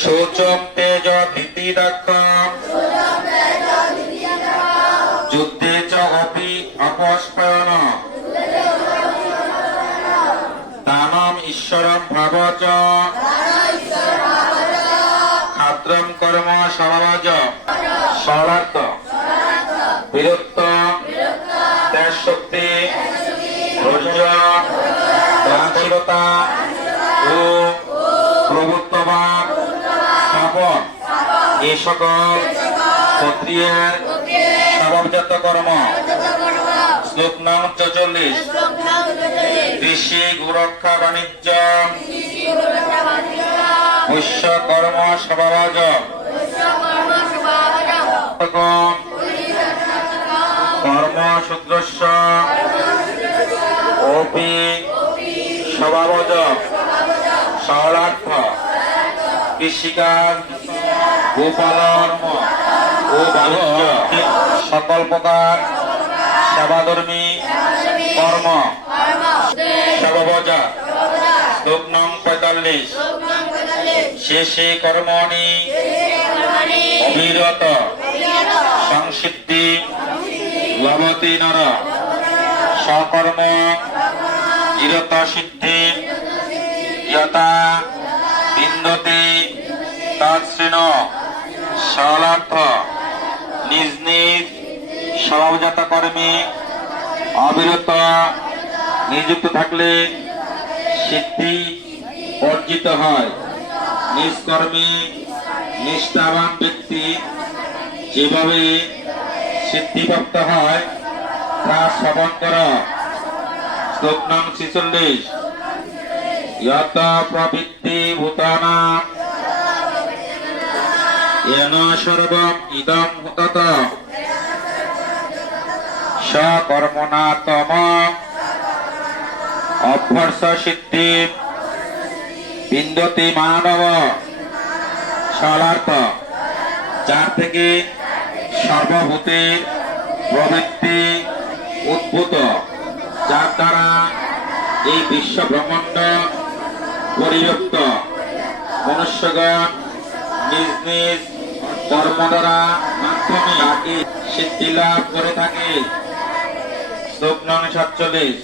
শৌচম তেজ ধীতিদক্ষ যুদ্ধে চ অপি অপস্পয়ন দানম ঈশ্বরম ভাব চ খাদ্রম কর্ম সমাজ সরার্থ বীরত্ব ত্যাগ শক্তি ধৈর্য ও প্রভুত্ববাদ স্থাপন। এই সকল ক্ষত্রিয়ের স্বভাবজাত কর্ম। শ্লোক নাম চল্লিশ কৃষি কৃষিকাজ গোপালন ও বাণিজ্য। সকল প্রকার সেবাধর্মী কর্ম। সেবাবজা শ্লোক পঁয়তাল্লিশ। শেষে কর্মণি। অবিরত সংসিদ্ধি। লভতি নর সকর্ম। চিরত সিদ্ধি যথা বিন্দতি তৎসৃণ নিজ নিজ স্বভাবজাত কর্মী, অবিরত নিযুক্ত থাকলে সিদ্ধি অর্জিত হয়। নিষ্কর্মী নিষ্ঠাবান ব্যক্তি যেভাবে সিদ্ধিপ্রাপ্ত হয়, তা শ্রবণ কর। শ্লোক নাম ছিচল্লিশ। সিদ্ধি বিন্দতি মানব সলার্থ যার থেকে সর্বভূতের প্রবৃত্তি উদ্ভূত যার দ্বারা এই বিশ্ব ব্রহ্মাণ্ড পরিযুক্ত। মনুষ্যগণ নিজ নিজ কর্ম দ্বারা মাধ্যমে সিদ্ধি লাভ করে থাকে। সাতচল্লিশ।